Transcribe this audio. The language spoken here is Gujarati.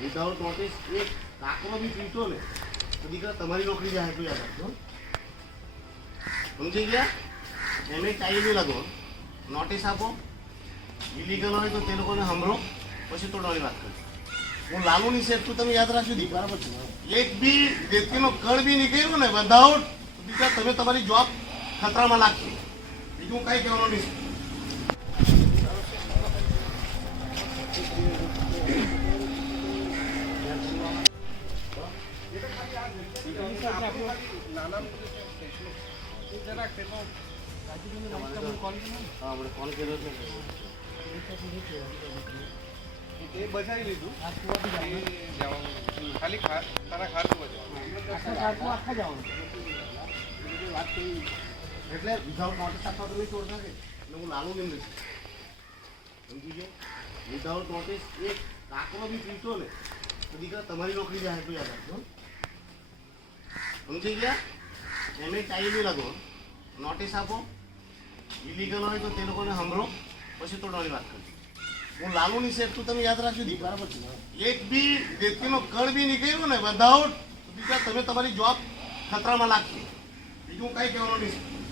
વિધાઉટ નોટિસ એક કાકરો બી પીતો ને તો દીકરા તમારી નોકરી જાય એટલું યાદ રાખજો. સમજી ગયા? એને ટાઈમ લાગો નોટિસ આપો. ઇલીગલ હોય તો તે લોકોને હમરો પછી તોડવાની વાત કરો હું લાલુ ની સેફ તમે યાદ રાખજો. દી બરાબર છે એક બી વ્યક્તિનો કણ બી નીકળ્યો ને વિધાઉટ દીકરા તમે તમારી જોબ ખતરામાં નાખશો બીજું કાંઈ કહેવાનું નહીં હા આપણે ફોન કર્યો છે એ બજાવી લીધું. એ જવાનું ખાલી ખા- તારા વાત કરી એટલે વિધાઉટ નોટિસ આપવા તમે છોડતા કે એટલે હું લાલુ નહીં નથી સમજી ગયો વિધાઉટ નોટિસ એક કાકરો બી પીતો ને તો દીકરા તમારી નોકરી જાય તો યાદ રાખજો સમજી ગયા? એમને ટાઈમ લાગો. નોટિસ આપો. ઇલીગલ હોય તો તે લોકોને હમરો પછી તોડવાની વાત કરજો. હું લાલુની સેટ તો તમે યાદ રાખજો દી. બરાબર છે એક બી વ્યક્તિનો કળ બી નીકળ્યો ને વિધાઉટ બીજા તમે તમારી જોબ ખતરામાં નાખશો બીજું કાંઈ કહેવાનું નહીં.